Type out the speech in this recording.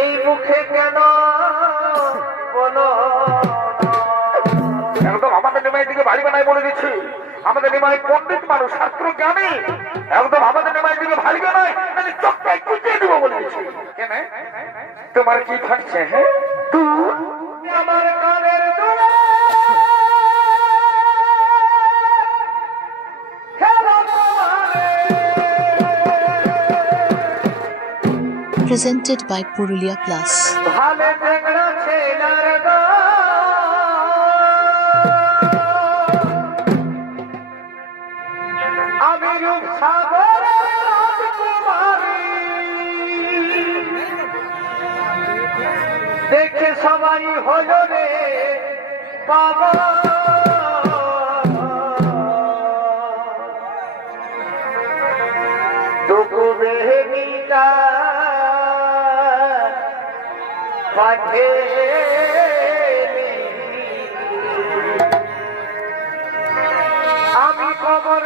এই মুখে কেন বলো একদম আমাদের নিমাইটিকে বাড়ি বানাই বলে দিচ্ছি। আমাদের নিমাই পণ্ডিত মানুষ, শাস্ত্র জ্ঞানী, একদম আমাদের নিমাইটিকে ভারী বানাই চক্কায় কুচিয়ে দিব বলে দিচ্ছি। কেন তোমার কি থাকছে? হ্যাঁ তুই আমার কানের দূরে presented by Purulia Plus. দেখে সবাই হলো রে বাবা, তবু বেহমিটা পাঠে আমি খবর